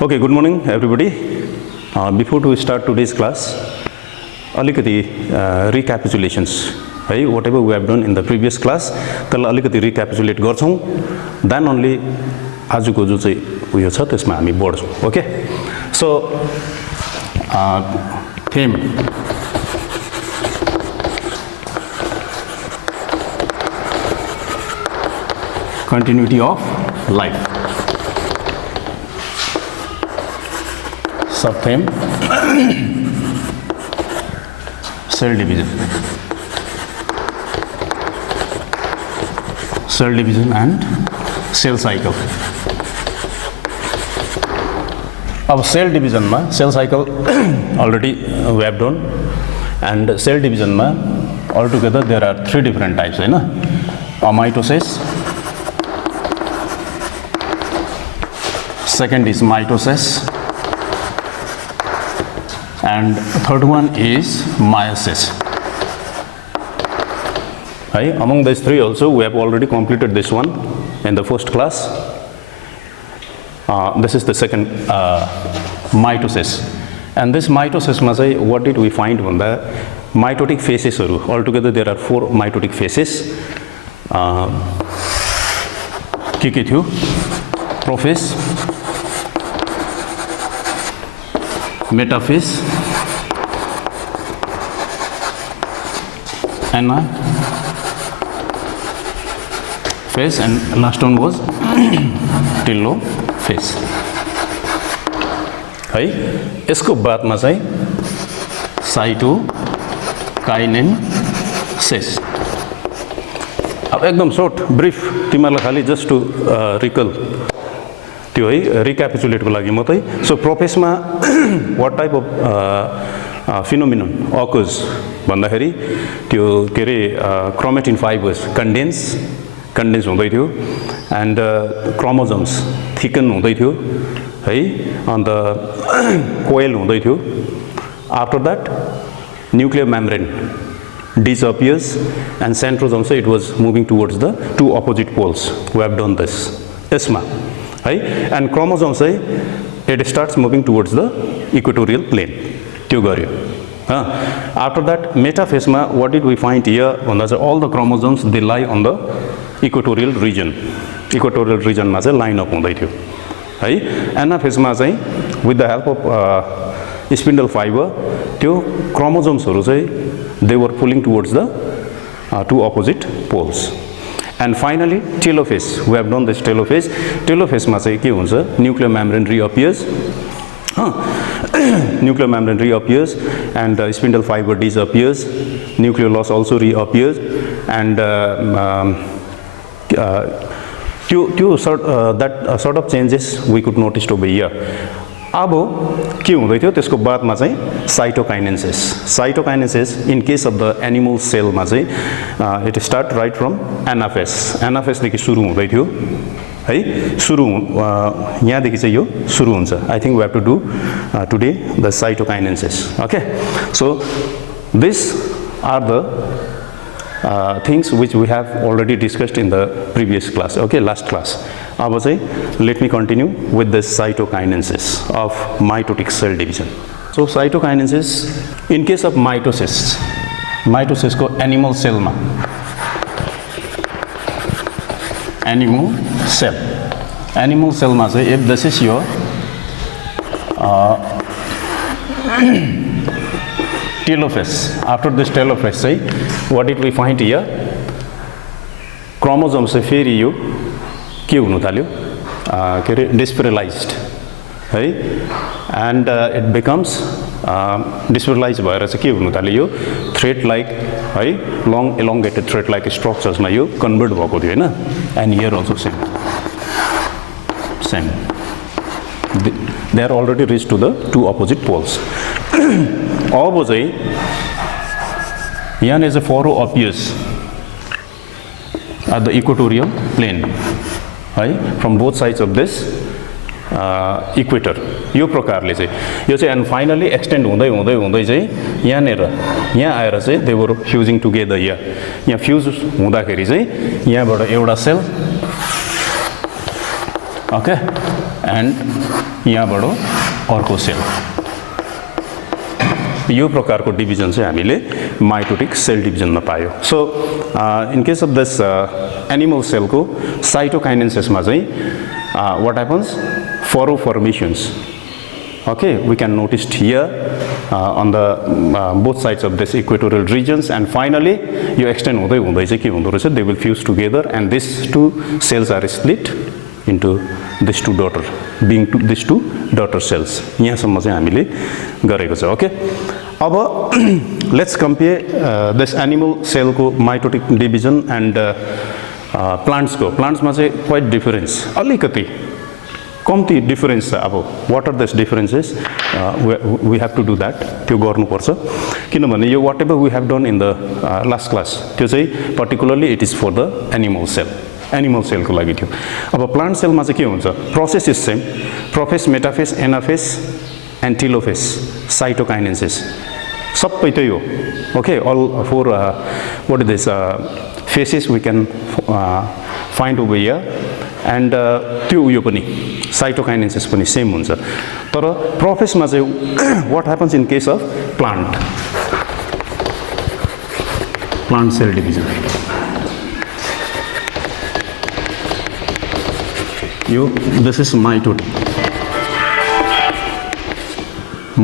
Okay, good morning everybody. Before we start today's class, alikati recapitulations. है whatever we have done in the previous class, त्यसलाई अलिकति recapitulate गर्छौं. Then only आजको जो चाहिँ उयो छ त्यसमा हामी बढ्छौं. Okay. So theme continuity of life. Sub-theme cell division. Cell division and cell cycle. अब cell division मा cell cycle already we have done, and cell division मा altogether there are three different types, हैन? Mitosis, second is mitosis, and third one is meiosis. Right? Among these three also we have already completed this one in the first class. This is the second mitosis, and this mitosis ma chai what did we find bhanda mitotic phases haru. Altogether there are 4 mitotic phases. के थियो? Prophase, metaphase, anaphase, and last one was telophase. है यसको बादमा चाहिँ cytokinesis. अब एकदम short brief तिमीलाई खाली जस्ट टु रिकल त्यो है रिक्यापिचुलेट को लागि मात्रै. सो प्रोफेसमा what type of phenomenon occurs भन्दाखेरि त्यो के रे क्रोमेटिन फाइबर्स कन्डेन्स हुँदै थियो, एन्ड क्रोमोजोम्स थिकन हुँदै थियो है, अन्त कोइल हुँदै थियो. After that nuclear membrane disappears, and centrosome say it was moving towards the two opposite poles. We have done this isma, right? And chromosome say it starts moving towards the equatorial plane. Tyo garyo. After that metaphase ma what did we find here? All the chromosomes they lie on the equatorial region. Equatorial region ma chai line up hundai thyo. Hai anaphase ma chai with the help of spindle fiber tyo chromosomes haru chai they were pulling towards the two opposite poles. And finally telophase, we have done this telophase. Telophase ma chai ke huncha, nuclear membrane reappears, nuclear membrane reappears, and spindle fiber disappears, nuclear loss also reappears, and that sort of changes we could notice over here. अब के हुँदै थियो त्यसको बादमा चाहिँ cytokinesis in case of the animal सेलमा चाहिँ it start right from anaphase देखि सुरु हुँदै थियो है. सुरु यहाँदेखि चाहिँ यो सुरु हुन्छ. I think we have to do today the cytokinesis. Okay, so this are the things which we have already discussed in the previous class. Okay, last class. अब चाहिँ let me continue with the cytokinesis of mitotic cell division. So cytokinesis in case of mitosis को animal cell मा animal cell मा चाहिँ if this is your telophase, after this telophase say what did we find here? Chromosome से फेरि यो के हुनु थाल्यो के रे डिस्पेरलाइज्ड है, एन्ड इट बिकम्स डिस्पेरलाइज भएर चाहिँ के हुनु थाल्यो, यो थ्रेड लाइक है लङ एलोंगेटेड थ्रेड लाइक स्ट्रक्चर्समा यो कन्भर्ट भएको थियो हैन. And here also same they are already reach to the two opposite poles. अब चाहिँ यहाँनिर चाहिँ furrow appears at the equatorial plane, है, from both sides of this equator. यो प्रकारले चाहिँ यो चाहिँ एन्ड फाइनली एक्सटेन्ड हुँदै हुँदै हुँदै चाहिँ यहाँनिर यहाँ आएर चाहिँ दे वर फ्युजिङ टुगेदर. यहाँ फ्युज हुँदाखेरि चाहिँ यहाँबाट एउटा सेल, ओके, एन्ड यहाँबाट अर्को सेल यो प्रकारको डिभिजन चाहिँ हामीले माइटोटिक सेल डिभिजनमा पायो so in case of this animal सेलको साइटोकाइनेसिसमा चाहिँ what happens furrow formations okay we can notice here on the both sides of this equatorial regions and finally you extend हुँदै हुँदै चाहिँ के हुँदो रहेछ they will fuse together and these two cells are split into these two daughter cells यहाँसम्म चाहिँ हामीले गरेको छ ओके अब let's compare this animal cell को mitotic division and plants को plants मा चाहिँ quite difference अलिकति कम्ती डिफरेन्स छ अब what are this differences we have to do that त्यो गर्नुपर्छ किनभने यो whatever we have done in the last class त्यो चाहिँ particularly it is for the animal सेलको लागि थियो अब प्लान्ट सेलमा चाहिँ के हुन्छ process is same prophase metaphase anaphase and telophase cytokinesis सबै त्यही हो okay all four what is this phases we can find over here and त्यो उयो पनि साइटोकाइनेसिस पनि सेम हुन्छ तर प्रोफेसमा चाहिँ what happens in case of plant cell division यो this is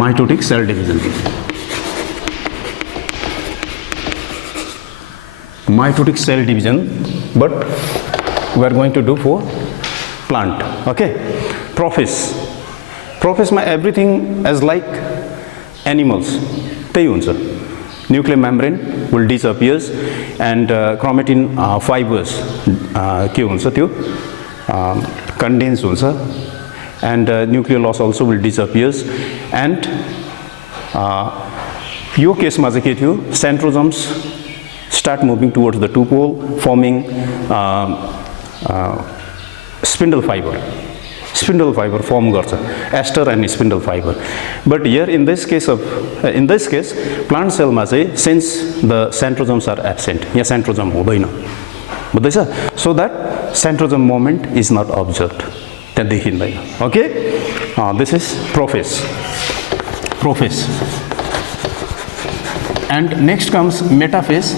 mitotic cell division mitotic cell division but we are going to do for plant okay prophase ma everything as like animals त्यही हुन्छ nuclear membrane will disappear and chromatin fibers के हुन्छ त्यो condense हुन्छ and nuclear loss also will disappear and यो केसमा चाहिँ के थियो centrosomes start moving towards the two pole forming spindle fiber form garcha ester and spindle fiber but here in this case plant cell ma chai since the centrosomes are absent ya centrosome hudaina बुझ्दैछ so that centrosome movement is not observed त्यहाँ देखिँदैन okay this is prophase and next comes metaphase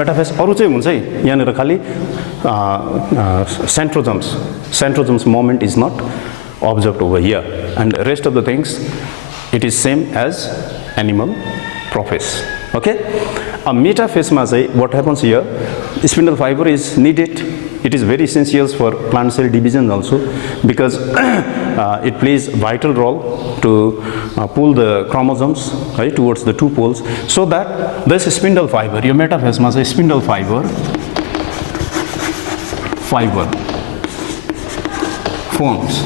अरु चाहिँ हुन्छ है यहाँनिर खाली centrosomes movement is not observed over here and rest of the things it is same as animal prophase okay a metaphase ma चाहिँ what happens here spindle fiber is needed it is very essential for plant cell division also because it plays vital role to pull the chromosomes right towards the two poles so that this spindle fiber your metaphase ma say spindle fiber forms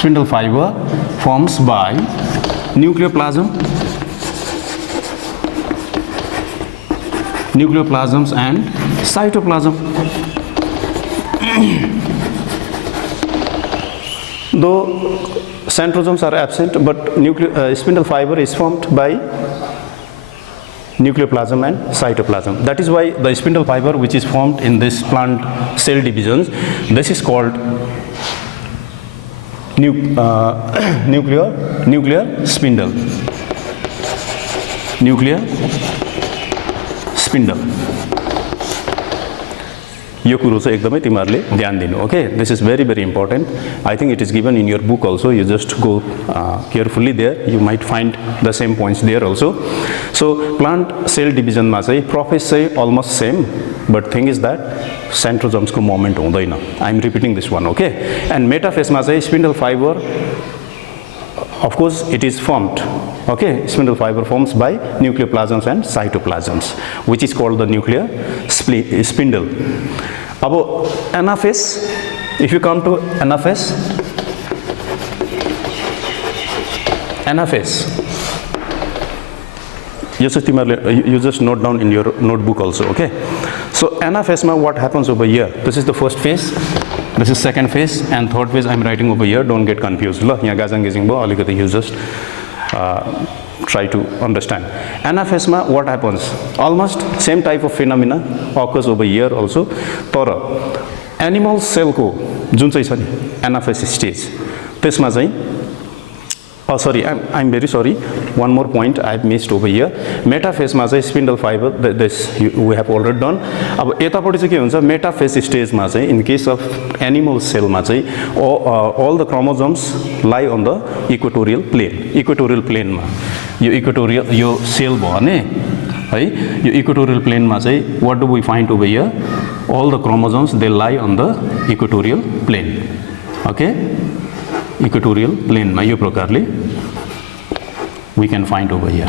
spindle fiber forms by nucleoplasms and cytoplasm though centrosomes are absent but spindle fiber is formed by nucleoplasm and cytoplasm that is why the spindle fiber which is formed in this plant cell divisions this is called nuclear spindle यो कुरो चाहिँ एकदमै तिमीहरुले ध्यान दिनु okay this is very very important I think it is given in your book also you just go carefully there you might find the same points there also so plant cell डिभिजनमा चाहिँ prophase चाहिँ almost same but thing is that centrosomes को moment हुँदैन I am repeating this one okay and मेटाफेसमा चाहिँ spindle fibre of course it is formed okay spindle fiber forms by nucleoplasms and cytoplasms which is called the nuclear spindle अब anaphase if you come to anaphase you just note down in your notebook also okay so anaphase ma what happens over here this is the first phase this is second phase and third phase I'm writing over here don't get confused ल यहाँ गाजाङ गेजिङ भयो अलिकति you just try to understand. Anaphase ma what happens? Almost same type of phenomena occurs over here also. तर animal cell को जुन चाहिँ छ नि anaphase stage त्यसमा चाहिँ sorry, I'm very sorry. One more point I've missed over here. Metaphase मा चाहिँ spindle fiber, this we have already done. अब यतापट्टि चाहिँ के हुन्छ metaphase stage मा चाहिँ in case of animal cell मा चाहिँ all the chromosomes lie on the equatorial plane. Equatorial plane मा यो equatorial यो cell भयो भने है यो equatorial plane मा चाहिँ what do we find over here? All the chromosomes they lie on the equatorial plane. Okay? Equatorial plane मा यो प्रकारले we can find over here.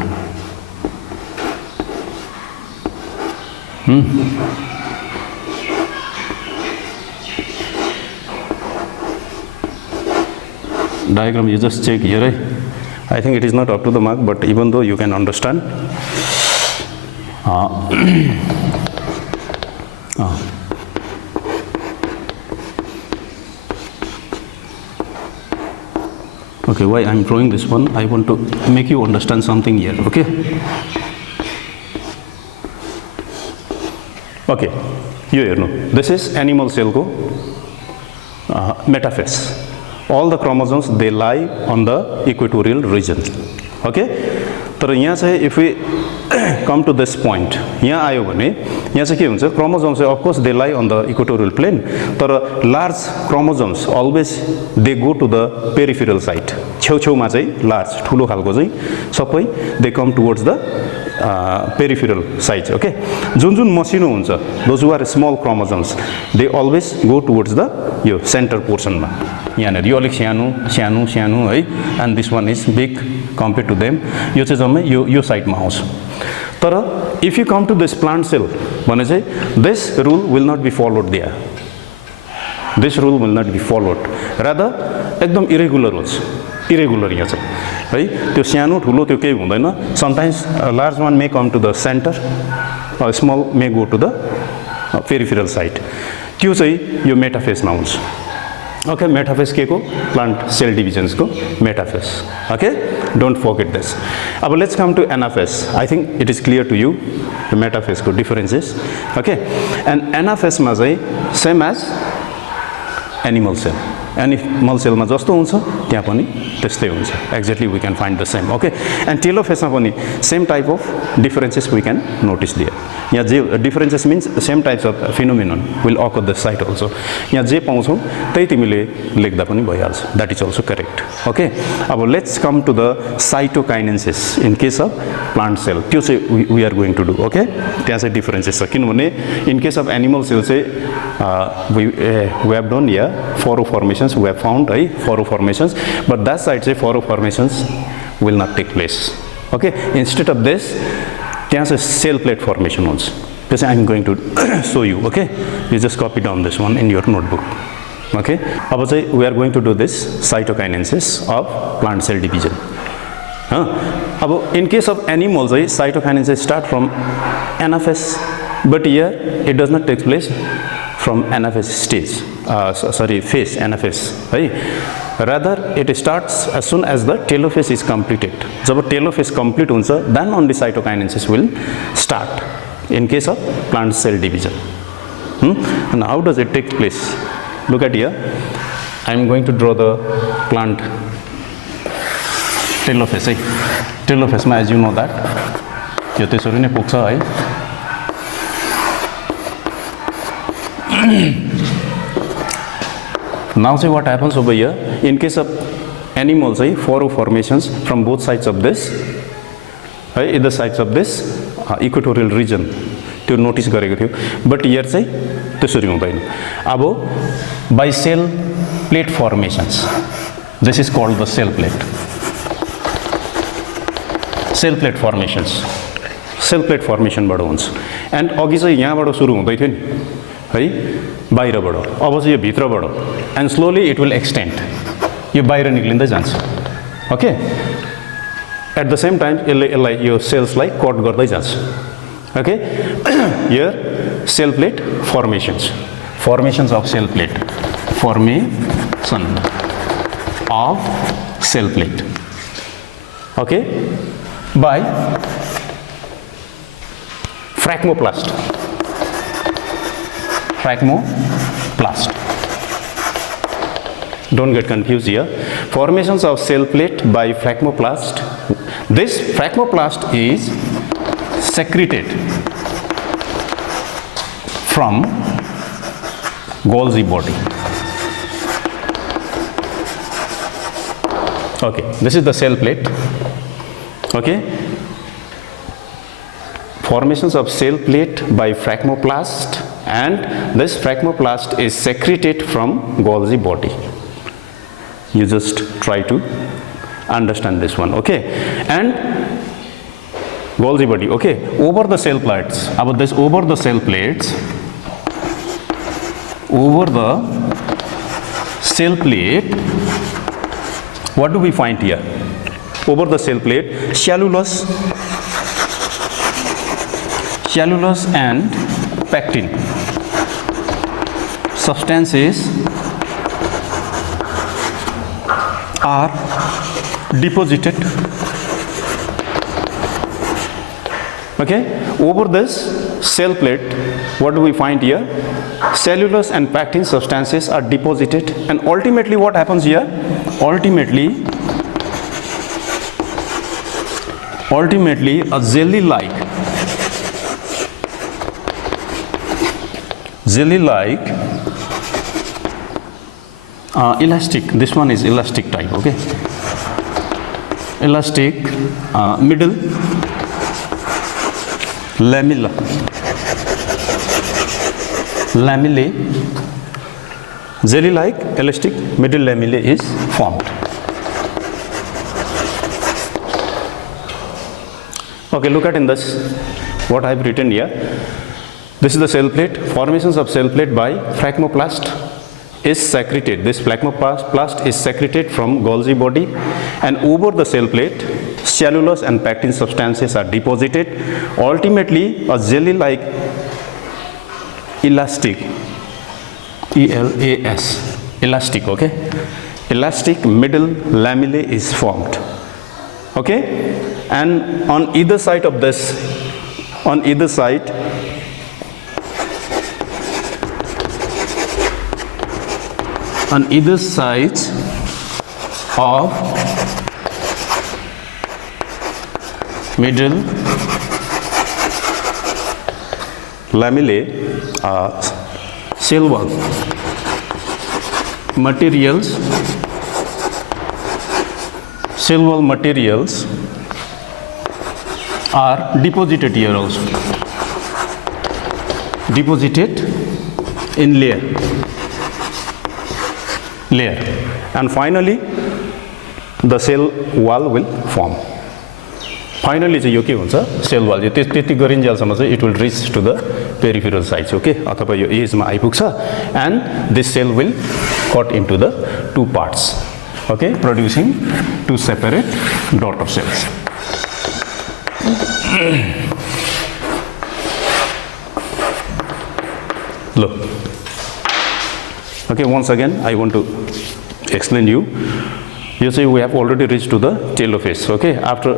Diagram you just check here. I think it is not up to the mark, but even though you can understand. Okay, why I'm drawing this one? I want to make you understand something here. Okay. Okay. Here, no. This is animal cell go metaphase. All the chromosomes they lie on the equatorial region. Okay. तर यहाँ चाहिँ if we come to this point, यहाँ आयो भने यहाँ चाहिँ के हुन्छ chromosomes of course they lie on the equatorial plane, तर large chromosomes always they go to the peripheral side. छेउछेउमा चाहिँ large ठुलो खालको चाहिँ सबै they come towards the peripheral sides. Okay, जुन मसिनो हुन्छ those who are small chromosomes they always go towards the यो center portion मा यहाँनिर यो अलिक सानो है and this one is big compared to them. यो चाहिँ जम्मै यो साइडमा आउँछ. तर if you come to this plant cell भने चाहिँ this rule will not be followed there. This rule will not be followed. Rather एकदम irregular हुन्छ. Irregular यहाँ चाहिँ है त्यो सानो ठुलो त्यो केही हुँदैन. Sometimes a large one may come to the center, a small may go to the peripheral side. त्यो चाहिँ यो मेटाफेज मा हुन्छ. Okay, metaphase के को plant cell divisions को metaphase. Okay, don't forget this. अब let's come to anaphase. I think it is clear to you the metaphase को differences. Okay, and anaphase मा चाहिँ same as animal cell. Animal cell मा जस्तो हुन्छ त्यहाँ पनि त्यस्तै हुन्छ. Exactly we can find the same. Okay, and telophase मा पनि same type of differences we can notice there. यहाँ जे differences means same types of phenomenon will occur the site also. यहाँ जे पाउँछौ त्यही तिमीले लेख्दा पनि भइहाल्छ. That is also correct. Okay, अब let's come to the cytokinesis in case of plant cell. त्यो चाहिँ we are going to do. Okay, त्यहाँ चाहिँ differences छ किनभने in case of animal cell चाहिँ we have done here furrow formations we have found furrow formations, but that side say furrow formations will not take place. Okay, instead of this there is a cell plate formation also. This I am going to show you. Okay, you just copy down this one in your notebook. Okay, we are going to do this cytokinesis of plant cell division. In case of animals cytokinesis start from anaphase, but here it does not take place from anaphase stage. Phase anaphase. Rather, it starts as soon as the telophase is completed. Job telophase complete हुन्छ, then only cytokinesis will start. In case of plant cell division. And how does it take place? Look at here. I am going to draw the plant telophase. Telophase, as you know that, यो त्यसरी नै पुग्छ है. Now say what happens over here in case of animals furrow formations from both sides of this either sides of this equatorial region त्यो notice गरेको थियो, but here चाहिँ त्यसरी हुँदैन. अब by cell plate formations, this is called the cell plate. Cell plate formations, cell plate formation बाट हुन्छ. and अघि चाहिँ यहाँबाट सुरु हुँदै थियो नि है बाहिरबाट, अब चाहिँ यो भित्रबाट and slowly it will extend. यो बाहिर निक्लिँदै जान्छ. Okay, at the same time यसलाई यो cells लाई कट गर्दै जान्छ. Okay, here cell plate formations of cell plate, formation of cell plate. Okay, by fragmoplast. Don't get confused here. Formations of cell plate by fragmoplast. This fragmoplast is secreted from Golgi body. Okay, this is the cell plate. Okay, formations of cell plate by fragmoplast, and this fragmoplast is secreted from Golgi body. You just try to understand this one. Okay, and Golgi body. Okay, over the cell plates. About this, over the cell plates, what do we find here? Over the cell plate, cellulose and pectin substances are deposited. Okay, over this cell plate, what do we find here? Cellulose and pectin substances are deposited, and ultimately what happens here? Ultimately a jelly-like elastic, this one is elastic type, okay, elastic middle lamellae, jelly-like elastic middle lamellae is formed. Okay, look at in this what I have written here. This is the cell plate. Formations of cell plate by fragmoplast is secreted. This fragmoplast is secreted from Golgi body, and over the cell plate, cellulose and pectin substances are deposited. Ultimately, a jelly-like elastic, ELAS, elastic, okay, elastic middle lamellae is formed. Okay, and on either side of this, on either side of middle lamellae, cell wall materials are deposited here also, deposited in layer, and finally the cell wall will form. Finally चाहिँ यो के हुन्छ, cell wall चाहिँ त्यति गरिन्जेलसम्म चाहिँ it will reach to the peripheral sites, okay, अथवा यो एजमा आइपुग्छ, and this cell will cut into the two parts, okay, producing two separate daughter cells. Look, okay, once again I want to explain you. You see we have already reached to the telophase. Okay, after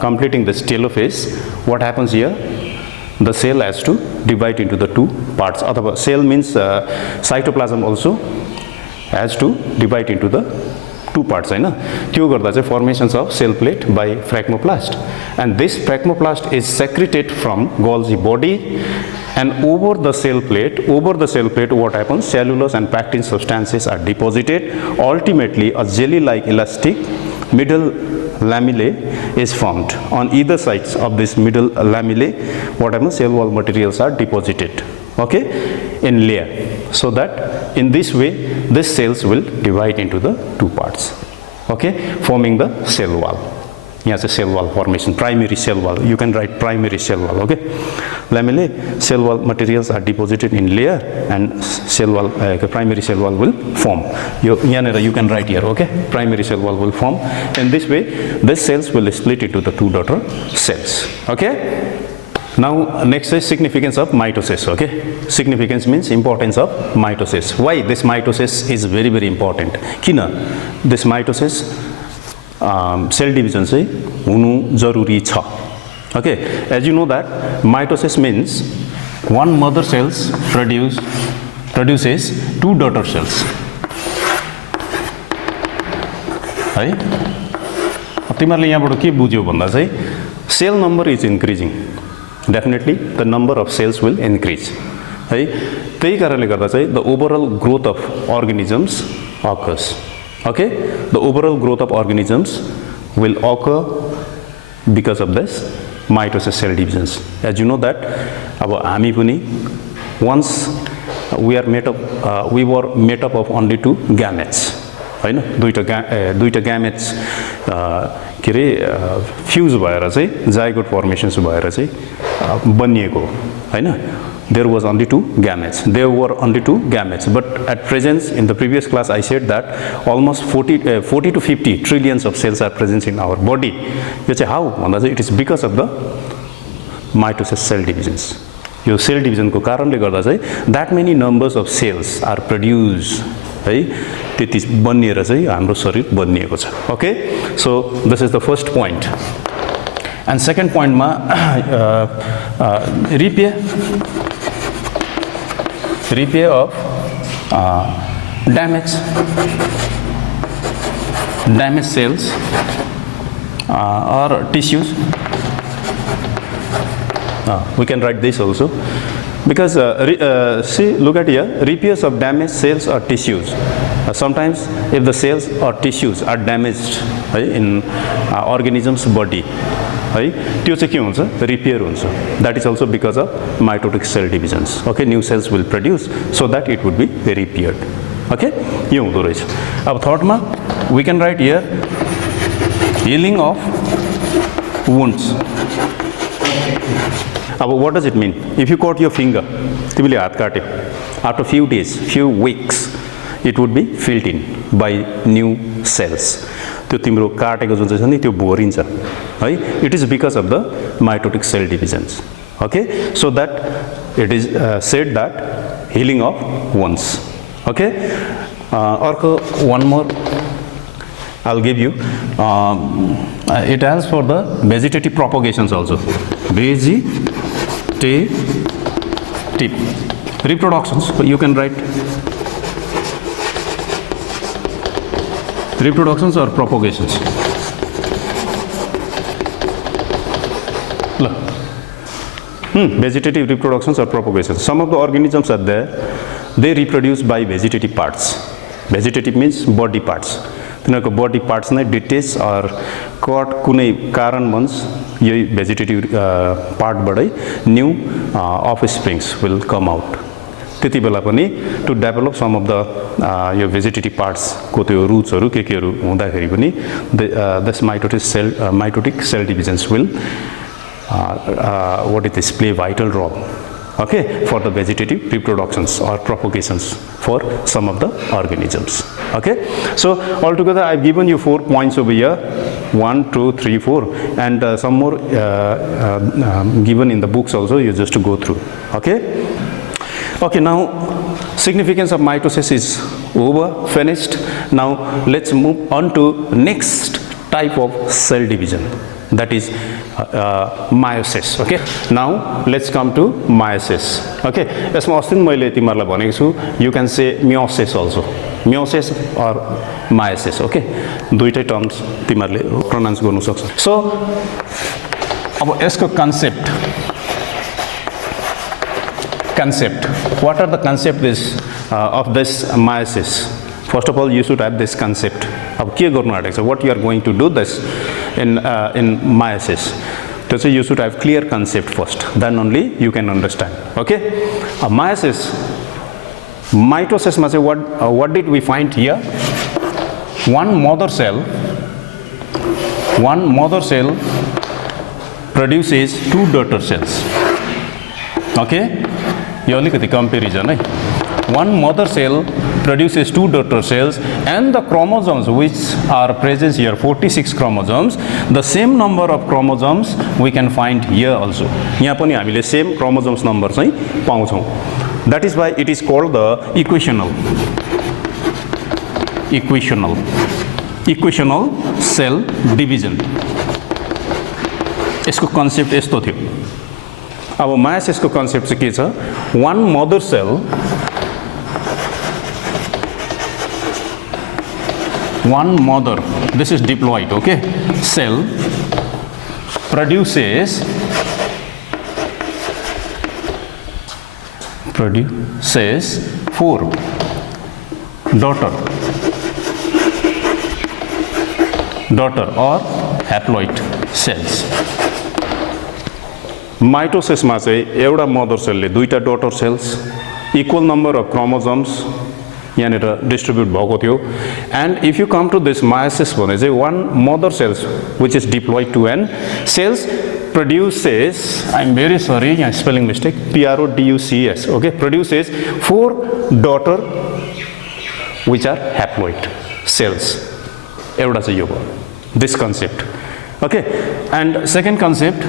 completing this telophase, what happens here? The cell has to divide into the two parts. Or cell means cytoplasm also has to divide into the two parts. त्यो गर्दा चाहिँ formations of cell plate by fragmoplast, and this fragmoplast is secreted from Golgi body, and over the cell plate what happens? Cellulose and pectin substances are deposited. Ultimately a jelly-like elastic middle lamellae is formed. On either sides of this middle lamellae, what happens? Cell wall materials are deposited, okay, in layer, so that in this way these cells will divide into the two parts, okay, forming the cell wall. Here's a cell wall formation, primary cell wall. You can write primary cell wall, okay. Lamellae, cell wall materials are deposited in layer, and cell wall, primary cell wall will form. You can write here, okay, primary cell wall will form. In this way, these cells will split into the two daughter cells, okay. Now next is significance of mitosis, okay. Significance means importance of mitosis. Why this mitosis is very, very important? Kina, this mitosis cell division चाहिँ हुनु जरुरी छ okay as you know that mitosis means one mother cells produces two daughter cells है तिमीहरुले यहाँबाट के बुझ्यौ भन्दा चाहिँ cell number is increasing definitely the number of cells will increase है त्यही कारणले गर्दा चाहिँ the overall growth of organisms occurs okay the overall growth of organisms will occur because of this mitosis cell divisions as you know that अब हामी पनि once we were made up of only two gametes हैन दुईटा gametes के रे fuse भएर चाहिँ zygote फर्मेशन्स भएर चाहिँ बनिएको हैन there were only two gametes but at present in the previous class I said that almost 40 to 50 trillions of cells are present in our body यो चाहिँ how भन्दा चाहिँ it is because of the mitosis cell divisions यो cell division को कारणले गर्दा चाहिँ that many numbers of cells are produced है त्यति बनिएर चाहिँ हाम्रो शरीर बनिएको छ okay so this is the first point and second point मा repair of damaged cells or tissues we can write this also because see look at here repairs of damaged cells or tissues sometimes if the cells or tissues are damaged in organism's body है त्यो चाहिँ के हुन्छ repair हुन्छ that is also because of mitotic cell divisions okay new cells will produce so that it would be repaired okay यो हुँदो रहेछ अब थर्ड मा we can write here healing of wounds अब what does it mean if you cut your finger तिमीले हात काट्यो after few days few weeks it would be filled in by new cells त्यो तिम्रो काटेको जुन चाहिँ छ नि त्यो भोरिन्छ है it is because of the mitotic cell divisions okay so that it is said that healing of wounds okay अर्को one more I'll give you it helps for the vegetative propagations also vegetative reproductions you can write reproductions or propagations vegetative reproductions or propagations some of the organisms are there they reproduce by vegetative parts vegetative means body parts तिनीहरुको body parts नै detach or cut कुनै कारणवश यही vegetative part बाटै new offsprings will come out त्यति बेला पनि to develop some of the यो vegetative parts को त्यो roots हरु केहरु हुँदाखेरि पनि this mitotic cell divisions will what it is play vital role okay for the vegetative reproductions or propagations for some of the organisms okay so altogether I've given you 4 points over here 1 2 3 4 and some more given in the books also you just to go through okay now significance of mitosis is over finished now let's move on to next type of cell division that is meiosis okay now let's come to meiosis okay यसमा अस्ति मैले तिमीहरुलाई भनेको छु you can say meiosis also meiosis or meiosis okay दुईटै terms तिमीहरुले pronounce गर्न सक्छौ so अब यसको concept what are the concepts of this meiosis first of all you should have this concept अब के गर्नु आँटेको छ what you are going to do this in meiosis so you should have clear concept first then only you can understand okay meiosis mitosis ma what did we find here one mother cell produces two daughter cells okay यो अलिकति comparison है one mother cell produces two daughter cells and the chromosomes which are present here 46 chromosomes the same number of chromosomes we can find here also यहाँ पनि हामीले same chromosomes number चाहिँ पाउँछौं that is why it is called the equational equational cell division यसको concept यस्तो थियो। अब मायोसिसको concept चाहिँ के छ, one mother cell one mother, this is diploid, okay, cell produces four daughter or haploid cells। माइटोसिसमा चाहिँ एउटा मदर सेलले दुईटा daughter cells, equal number of chromosomes यहाँनिर डिस्ट्रिब्युट भएको थियो। And if you come to this meiosis भने चाहिँ one mother cells which is diploid two n cells produces, I'm very sorry, यहाँ spelling mistake, PRODUCS, okay, produces four daughter which are haploid cells। एउटा चाहिँ यो भयो, this concept, okay। And second concept,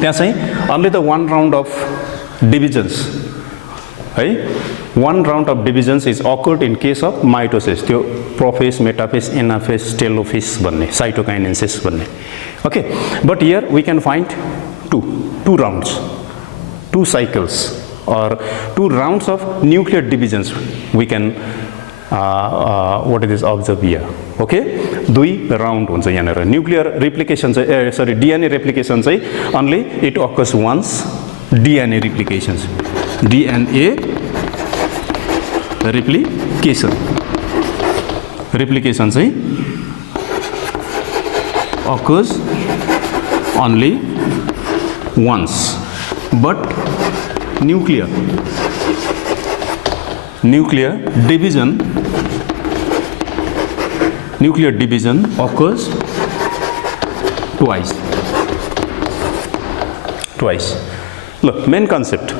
त्यहाँ चाहिँ only the one round of divisions है, one round of divisions is occurred in case of mitosis, त्यो profess, metaphase, anaphase, टेलोफेस भन्ने, cytokinesis भन्ने, okay। But here we can find two rounds, two cycles or two rounds of nuclear divisions we can what it is observe here, okay। दुई round हुन्छ यहाँनिर। Nuclear रिप्लिकेसन चाहिँ sorry DNA replication चाहिँ only it occurs once, DNA replications, DNA replication चाहिँ occurs only once, but nuclear division occurs twice। Look, main concept,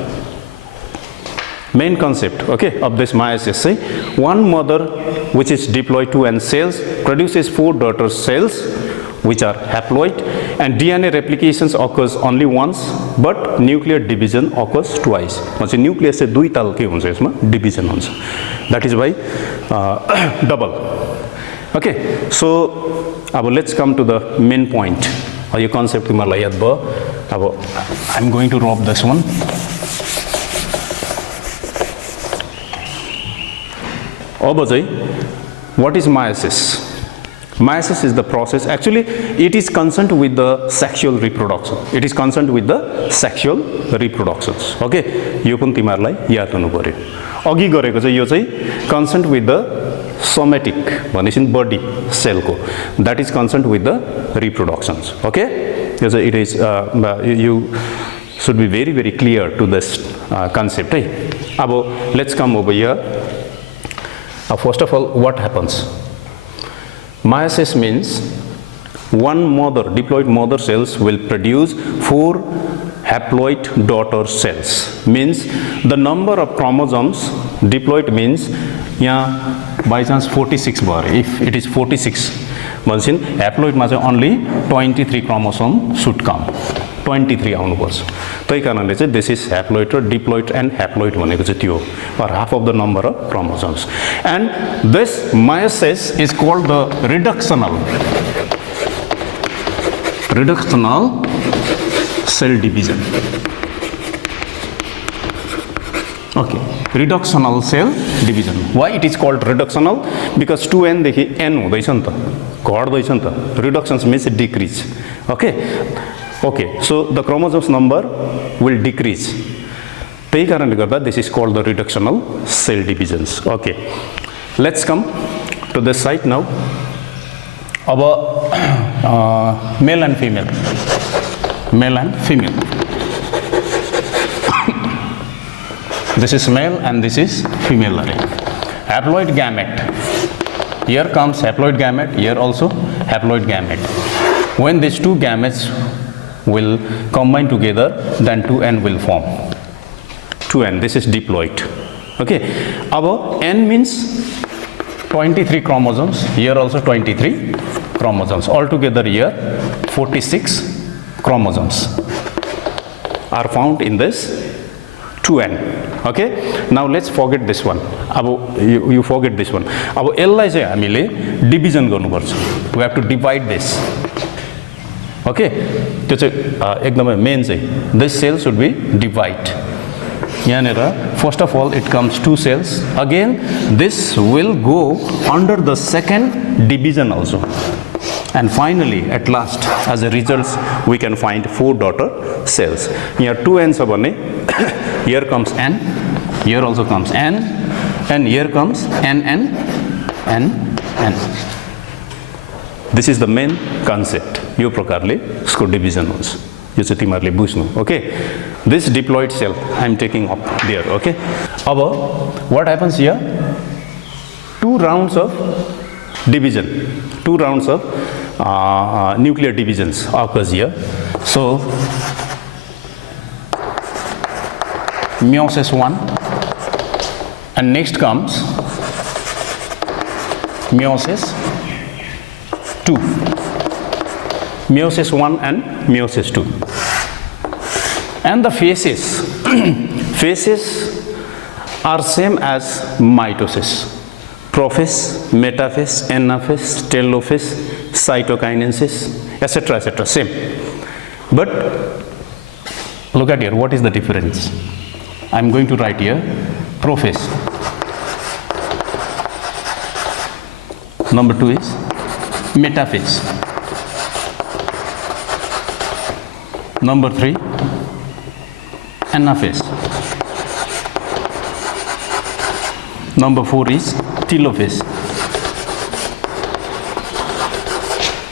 okay, of this meiosis say one mother which is diploid to an cells produces four daughter cells which are haploid, and DNA replications occurs only once, but nuclear division occurs twice। मतलब nucleus चाहिँ दुई तालकै हुन्छ, यसमा division हुन्छ, that is why double, okay। So अब let's come to the main point। यो concept तिमीहरूलाई याद भयो। अब I'm going to drop this one। अब चाहिँ what is meiosis? Meiosis is the process, actually it is concerned with the sexual reproduction, okay। यो पनि तिमीहरूलाई याद हुनु पर्यो। अघि गरेको चाहिँ यो चाहिँ concerned with the somatic भनेपछि body सेलको, that is concerned with the reproductions, okay। यो चाहिँ it is you should be very clear to this concept है। अब let's come over here। First of all, what happens? Meiosis means one mother, diploid mother cells will produce four haploid daughter cells, means the number of chromosomes, diploid means यहाँ by chance 46 भयो, if it is 46 भनेपछि haploid मा चाहिँ only 23 chromosome should come, 23 आउनुपर्छ। त्यही कारणले चाहिँ this is haploid र diploid and haploid भनेको चाहिँ त्यो or half of the number of chromosomes, and this meiosis is called the reductional cell division, okay। reductional cell division, why it is called reductional? Because 2n देखि n हुँदैछ नि त, घट्दैछ नि त, reductions means decrease, okay। So the chromosomes number will decrease, त्यही कारणले गर्दा this is called the reductional cell divisions, okay। Let's come to this side now। अब male and female, this is male and this is female array। Haploid gamete, here comes haploid gamete, here also haploid gamete। When these two gametes will combine together, then 2n will form, 2n, this is diploid, okay। Above n means 23 chromosomes, here also 23 chromosomes, altogether here 46 chromosomes are found in this 2n. Okay, now let's forget this one. You forget this one. अब यसलाई चाहिँ हामीले division गर्नुपर्छ. We have to divide this. Okay, त्यो चाहिँ एकदमै main चाहिँ this cell should be divide. यहाँनिर first of all it comes 2 cells. Again this will go under the second division also. And finally, at last, as a result, we can find 4 daughter cells. Here 2n छ भने here comes n, here also comes n, and here comes n. This is the main concept. यो प्रकारले यसको division हुन्छ. यो चाहिँ तिमीहरूले बुझ्नु. Okay, this diploid cell I am taking up there. Okay, अब what happens here? 2 rounds of division, 2 rounds of nuclear divisions occurs here. So meiosis 1, and next comes meiosis 2. Meiosis 1 and meiosis 2. And the phases phases are same as mitosis. Prophase, metaphase, anaphase, telophase, cytokinesis, etc., same. But look at here, what is the difference? I'm going to write here prophase. Number 2 is metaphase. Number 3, anaphase. Number 4 is telophase.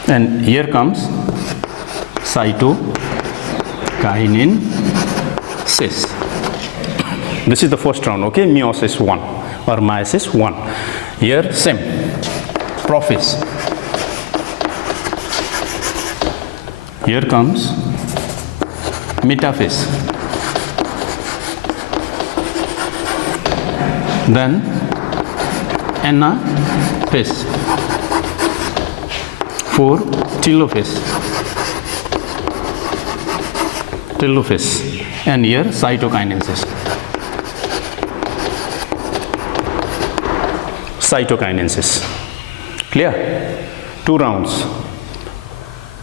And here comes cytokinesis. This is the first round, okay, meiosis 1 or meiosis 1. Here same, prophase. Here comes metaphase. Then anaphase. 4, telophase. And here cytokinesis. Clear? 2 rounds.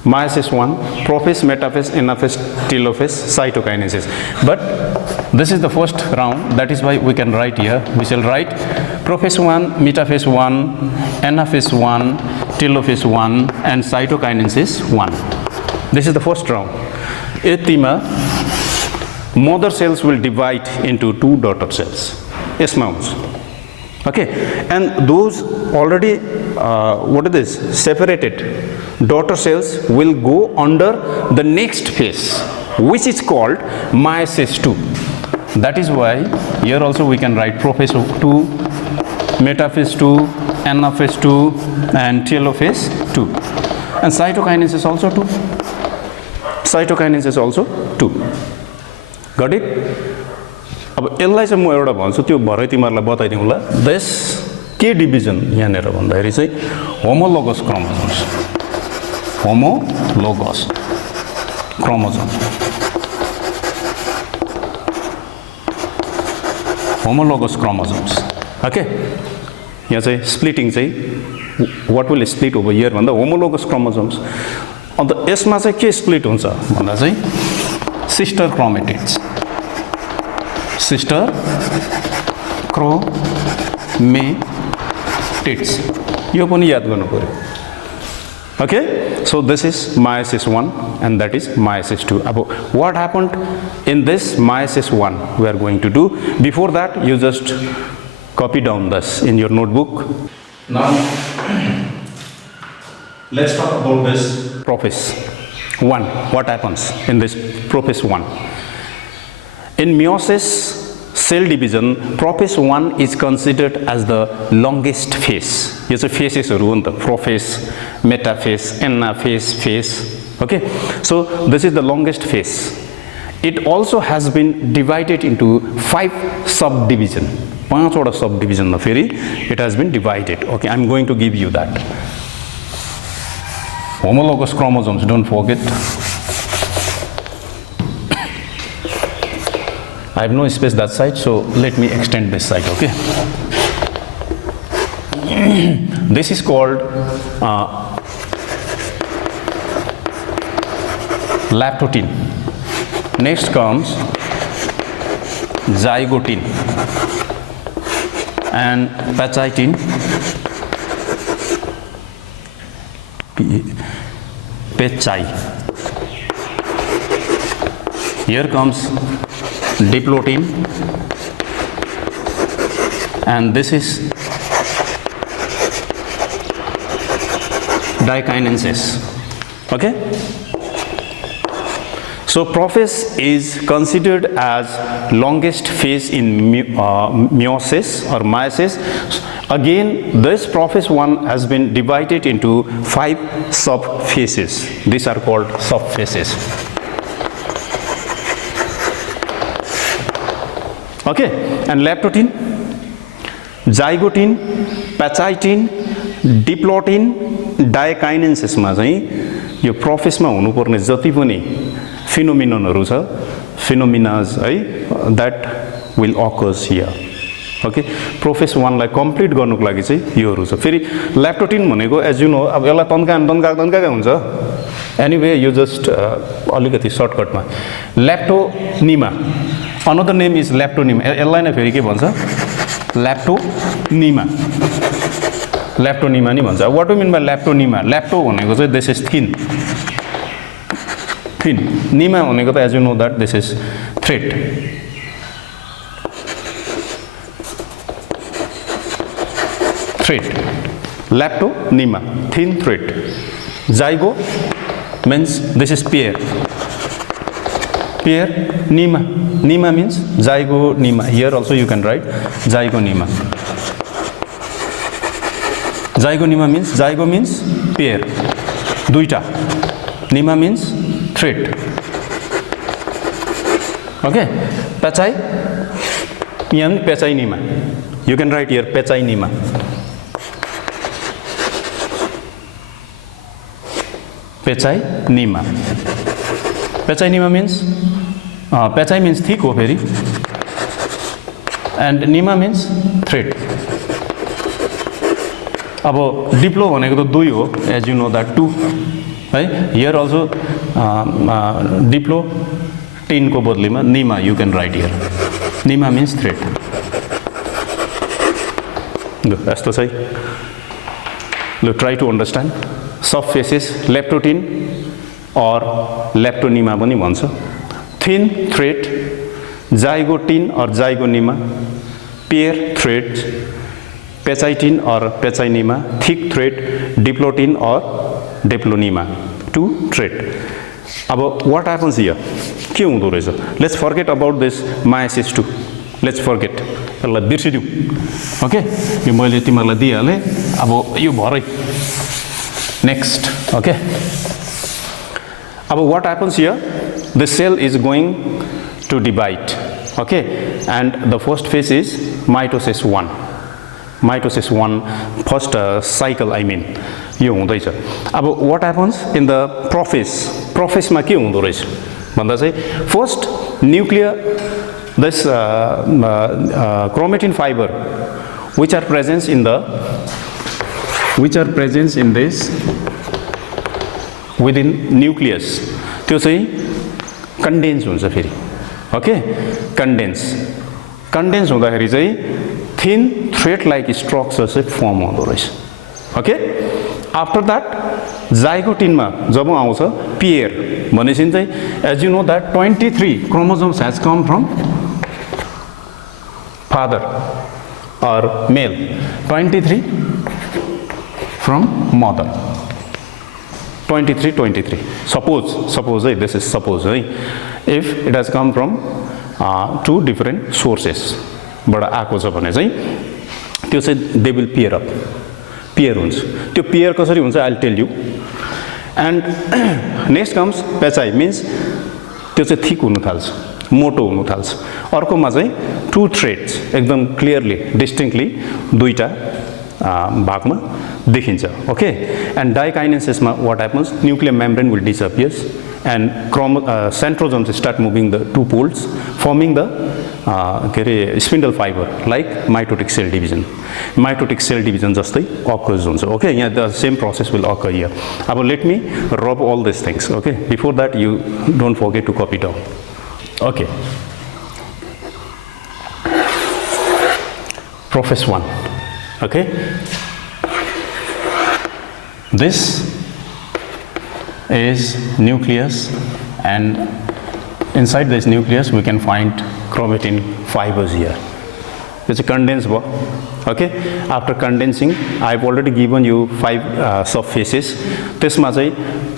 Meiosis 1, prophase, metaphase, anaphase, telophase, cytokinesis. But this is the first round, that is why we can write here. We shall write prophase 1, metaphase 1, anaphase 1, telophase 1, and cytokinesis 1. This is the first round. Etima, mother cells will divide into 2 daughter cells. Esmounts. Okay, and those already separated daughter cells will go under the next phase, which is called meiosis 2. That is why here also we can write prophase 2, metaphase 2, anaphase 2, and telophase 2. And cytokinesis also 2. Got it? अब यसलाई चाहिँ म एउटा भन्छु, त्यो भरै तिमीहरूलाई बताइदिउँला. This के डिभिजन यहाँनिर भन्दाखेरि चाहिँ homologous chromosomes. Homologous chromosomes. Okay, यहाँ चाहिँ splitting चाहिँ what will split over here भन्दा homologous chromosomes. अन्त यसमा चाहिँ के स्प्लिट हुन्छ भन्दा चाहिँ sister chromatids. यो पनि याद गर्नु पर्यो. Okay, so this is meiosis 1 and that is meiosis 2. What happened in this meiosis 1 we are going to do. Before that, you just copy down this in your notebook. Now let's talk about this prophase 1. What happens in this prophase 1? In meiosis cell division, prophase 1 is considered as the longest phase. Yes, phases are prophase, metaphase, anaphase, phase. Okay, so this is the longest phase. It also has been divided into 5 subdivisions. 5 subdivision it has been divided. Okay, I'm going to give you that. Homologous chromosomes, don't forget. I have no space that side, so let me extend this side, okay? This is called lactotin. Next comes zygotin and pachytin, pechy. Here comes diplotin, and this is dikinensis. Okay? So prophase is considered as longest phase in meiosis or meiosis. Again, this prophase 1 has been divided into 5 subphases. These are called subphases. Okay, and lactotin, zygotin, pachytin, diplotin, dikinensis मा चाहिँ यो profess मा हुनुपर्ने जति पनि फिनोमिननहरु छ, phenomenas है, that will occurs here. Okay, prophase 1 लाई कम्प्लिट गर्नुको लागि चाहिँ योहरु छ. फेरि ल्याक्टोटिन भनेको एज यु नो अब यसलाई तन्काए हुन्छ. एनीवे यो जस्ट अलिकति सर्टकटमा leptonema, another name is leptonema. यसलाई नै फेरि के भन्छ? ल्याक्टोनिमा. ल्याक्टोनिमा नि भन्छ. What do mean by leptonema? Lepto भनेको चाहिँ दिस इज थिन. निमा भनेको त as you know that this is thread. Leptonema, thin thread. Zygo means this is pair. Nima means zygonema. Here also you can write zygonema. Zygonema means, zygo means pair, duita. Nema means thread. Okay, pachy, pachynema. You can write here pachynema. Pachynema. Pachynema means, pachy means thick हो फेरि, and nema means thread. अब diplo भनेको त 2 हो, as you know that 2 है. Here also diplo 10 को बदलीमा nema you can write here. Nema means thread. यस्तो चाहिँ look, try to understand. Subphases, leptotin or leptonema पनि भन्छ. Thin thread, zygotin or zygonema, pair thread, pachytin or pachynema, thick thread, diplotin or diplonema, 2 thread. अब what happens here? के हुँदो रहेछ? Let's forget about this meiosis 2. Let's forget. यसलाई बिर्सिदिऊ. Okay, यो मैले तिमीहरूलाई दिइहालेँ. अब यो भरै next. Okay, अब what happens here? The cell is going to divide. Okay, and the first phase is mitosis 1. Mitosis 1 first cycle, I mean, यो हुँदैछ. अब what happens in the prophase? Prophase मा के हुँदो रहेछ भन्दा चाहिँ first nuclear, this chromatin fiber which are present in this within nucleus, त्यो चाहिँ condense हुन्छ फेरि. ओके, condense हुँदाखेरि चाहिँ thin thread like structure चाहिँ form हुँदो रहेछ. ओके, आफ्टर दैट zygotin मा जब आउँछ pair भनेपछि चाहिँ as you know that 23 chromosomes has come from father or male, 23 from mother. 23. Suppose this is suppose. If it has come from 2 different sources, but आएको छ भने चाहिँ त्यो चाहिँ they will pair up. Pair हुन्छ. त्यो pair कसरी हुन्छ I'll tell you. And next comes pachy, means त्यो चाहिँ thick हुन थाल्छ, मोटो हुन थाल्छ. अर्कोमा चाहिँ 2 threads एकदम clearly, distinctly दुईटा भागमा देखिन्छ. Okay, and dikinesis मा what happens? Nuclear membrane will disappear and centrosomes start moving the two poles, forming the spindle fiber like mitotic cell division. Mitotic cell division just occurs also. Okay, yeah, the same process will occur here. Let me rub all these things. Okay, before that you don't forget to copy down. Okay. Process 1. Okay. This is nucleus, and inside this nucleus we can find chromatin fibers here. It's a condensed bar. Okay, after condensing I've already given you 5 subphases.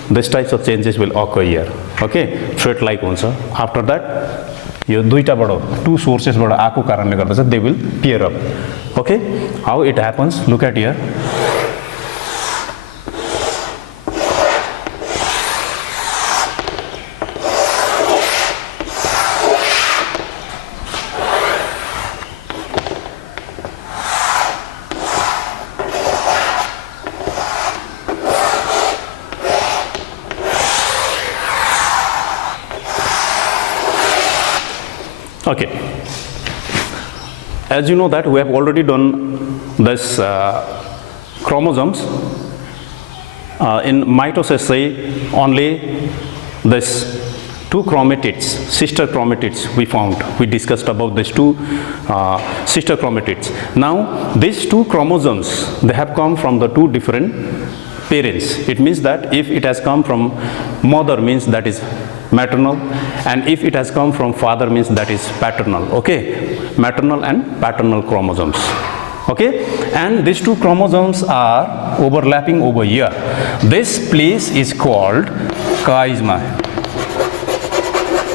This types of changes will occur here. Okay, thread like हुन्छ. After that यो दुईटाबाट 2 sources बाट आको कारणले गर्दा चाहिँ they will pair up. Okay, how it happens, look at here. Okay, as you know that we have already done this chromosomes. In mitosis, say only this 2 chromatids, sister chromatids we found. We discussed about these 2 sister chromatids. Now these 2 chromosomes, they have come from the 2 different parents. It means that if it has come from mother, means that is maternal, and if it has come from father, means that is paternal. Okay, maternal and paternal chromosomes. Okay, and these 2 chromosomes are overlapping over here. This place is called chiasma.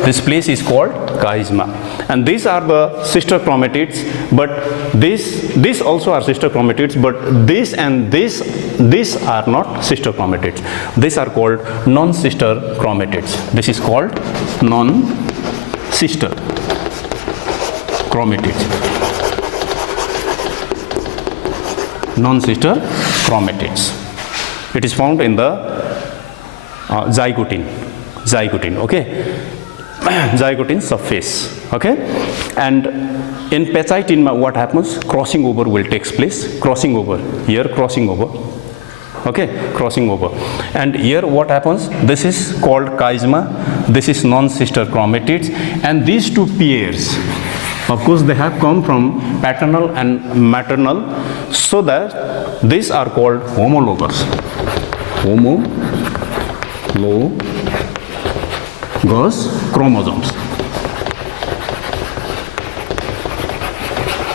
This place is called chiasma, and these are the sister chromatids, but these also are sister chromatids, but this and this are not sister chromatids. These are called non-sister chromatids. This is called non-sister chromatids. Non-sister chromatids. It is found in the zygote. Okay, zygote subphase. Okay, and in pachytene, what happens? Crossing over will take place. Crossing over here, crossing over. Okay, crossing over, and here what happens? This is called chiasma. This is non-sister chromatids, and these 2 pairs, of course, they have come from paternal and maternal, so that these are called homologous. Homologous chromosomes.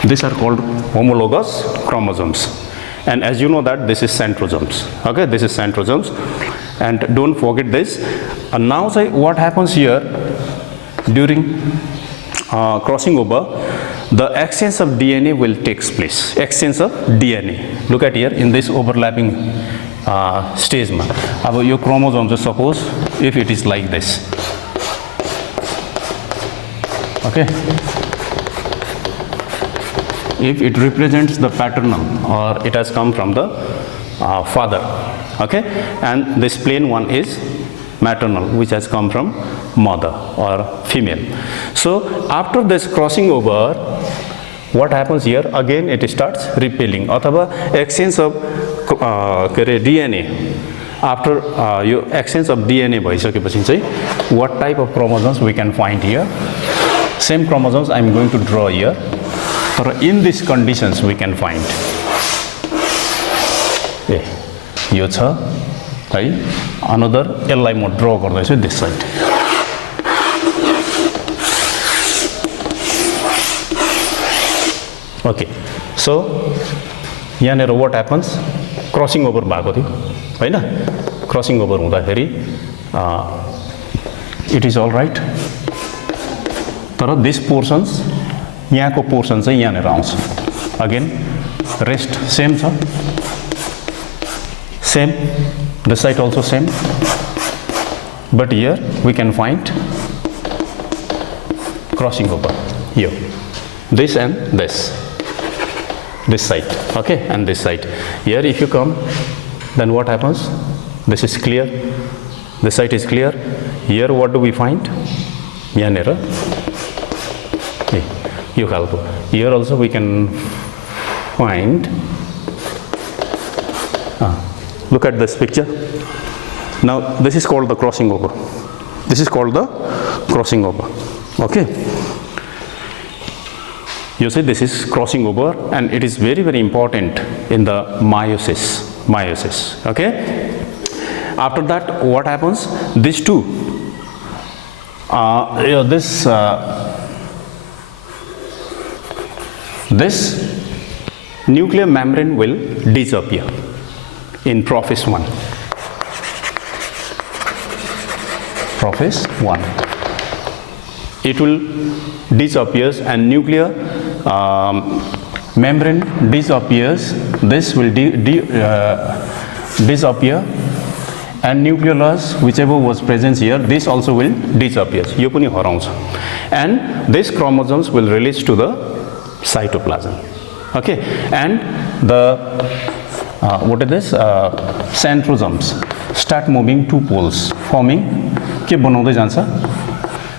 These are called homologous chromosomes. And as you know that this is centrosomes. Okay, this is centrosomes, and don't forget this. And now say what happens here during crossing over, the exchange of DNA will take place. Exchange of DNA. Look at here in this overlapping stage. Now your chromosomes, suppose if it is like this. Okay. If it represents the paternal, or it has come from the father. Okay, and this plain one is maternal, which has come from mother or female. So after this crossing over, what happens here? Again it starts repelling. Athava exchange of DNA. After your exchange of DNA, what type of chromosomes we can find here? Same chromosomes I am going to draw here. In these conditions we can find another यसलाई म draw गर्दैछु this side. Okay, so यहाँनिर what happens? Crossing over भएको थियो हैन? Crossing over हुँदाखेरि it is all right, तर this portions यहाँको पोर्सन चाहिँ यहाँनिर आउँछ. अगेन रेस्ट सेम छ, same, this side also same, but here we can find crossing over here, this and this side. Okay, and this side. Here if you come, then what happens? This is clear, this side is clear. here what do we find? यहाँनिर यो खालको. Here also we can find. Look at this picture. Now this is called the crossing over. This is called the crossing over. Okay. You see, this is crossing over, and it is very, very important in the meiosis. Okay. After that, what happens? These two. This nuclear membrane will disappear in prophase 1. Prophase 1. It will disappear, and nuclear membrane disappears. This will disappear, and nucleolus, whichever was present here, this also will disappear. यो पनि हराउँछ. And these chromosomes will release to the cytoplasm. Okay, and the what is this? Centrosomes start moving two poles, forming के बनाउँदै जान्छ?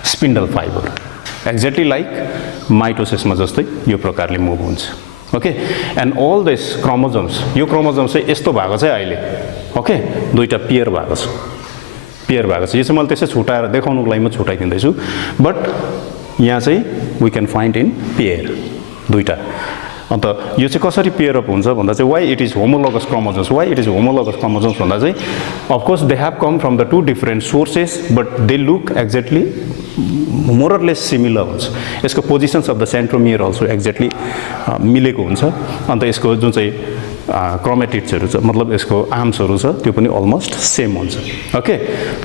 Spindle fiber. Exactly like mitosis मा जस्तै यो प्रकारले मुभ हुन्छ. Okay, and all these chromosomes, यो chromosomes चाहिँ यस्तो भएको छ अहिले. Okay, दुईटा पेयर भएको छ. यो चाहिँ मैले त्यसै छुटाएर देखाउनुको लागि म छुटाइदिँदैछु. बट यहाँ चाहिँ we can find in pair दुईटा. अन्त यो चाहिँ कसरी पेयर अप हुन्छ भन्दा चाहिँ why it is homologous chromosomes. Why it is homologous chromosomes भन्दा चाहिँ of course they have come from the two different sources, but they look exactly more or less similar हुन्छ. यसको positions of the centromere also exactly मिलेको हुन्छ. अन्त यसको जुन चाहिँ क्रोमेटिड्सहरू छ, मतलब यसको आर्म्सहरू छ, त्यो पनि अलमोस्ट सेम हुन्छ. ओके,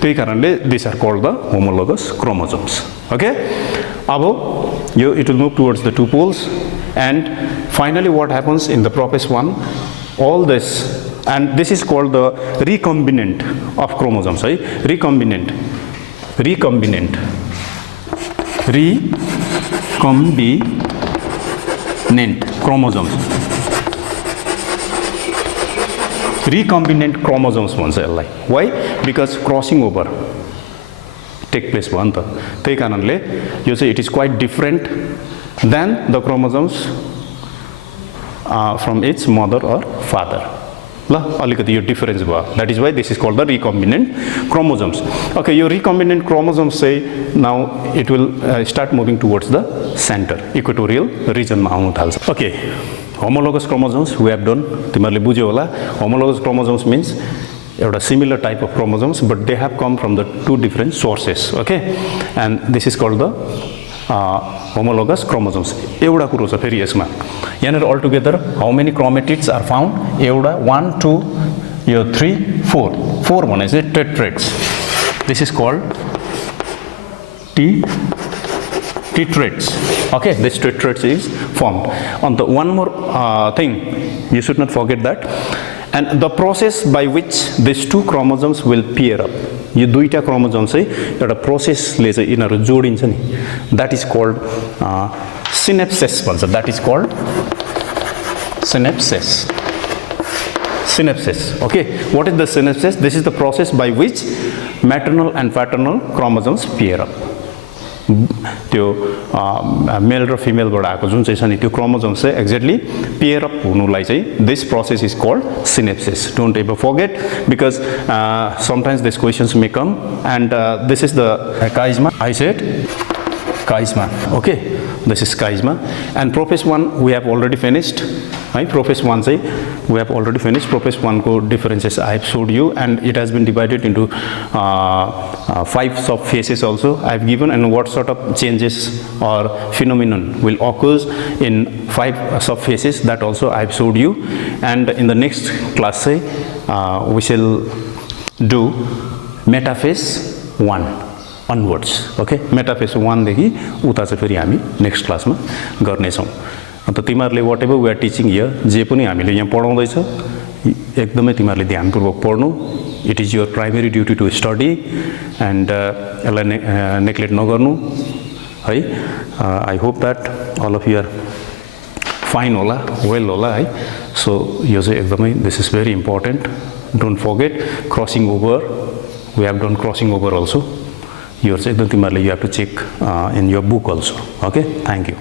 त्यही कारणले this are called the homologous chromosomes. Okay, अब यो it will move towards the two poles, and finally what happens in the prophase 1, all this, and this is called the recombinant of chromosomes, right? recombinant chromosomes. Recombinant chromosomes भन्छ यसलाई. Why? Because crossing over take place भयो नि त. त्यही कारणले यो चाहिँ it is quite different than the chromosomes from its mother or father. ल अलिकति यो डिफरेन्स भयो. That is why this is called the recombinant chromosomes. Okay, यो recombinant chromosomes say now it will start moving towards the center, equatorial region मा आउन थाल्छ. Okay, homologous chromosomes we have done. तिमीहरुले बुझ्यौ होला. Homologous chromosomes means एउटा similar type of chromosomes, but they have come from the two different sources. Okay, and this is called the homologous chromosomes. एउटा कुरो छ फेरि यसमा. यहाँनिर all together how many chromatids are found? एउटा 1 2 यो 3 4 4 भने चाहिँ tetrads. This is called tetrads. Okay, this tetrads is formed. On the one more thing, you should not forget that. And the process by which these two chromosomes will pair up, यो दुईटा chromosome चाहिँ एउटा प्रोसेसले चाहिँ यिनीहरु जोडिन्छ नि, that is called synapses भन्छ. That is called synapses. Okay, what is the synapses? This is the process by which maternal and paternal chromosomes pair up. त्यो मेल र फिमेल बाट आएको जुन चाहिँ छ नि त्यो क्रोमोसोम चाहिँ एक्ज्याक्टली पेयर अप हुनुलाई चाहिँ this process is called synapsis. Don't ever forget because sometimes this questions may come and this is the chiasma. I said chiasma. Okay, this is chiasma and prophase 1 we have already finished है. Prophase 1 चाहिँ we have already finished. Prophase 1 को differences I have showed you, and it has been divided into 5 sub phases also I have given, and what sort of changes or phenomenon will occur in 5 sub phases, that also I have showed you. And in the next class say we shall do metaphase 1 onwards. Okay, metaphase 1 देखि उता चाहिँ फेरि हामी next क्लासमा गर्नेछौँ. अन्त तिमीहरुले whatever we are teaching here, जे पनि हामीले यहाँ पढाउँदै छ एकदमै तिमीहरुले ध्यानपूर्वक पढ्नु. It is your primary duty to study and यसलाई नेग्लेक्ट नगर्नु है. I hope that all of you are fine होला, well होला है. So यो चाहिँ एकदमै this is very important. Don't forget crossing over. We have done crossing over also. यो चाहिँ एकदम तिमीहरूले you have to check in your book also. Okay, thank you.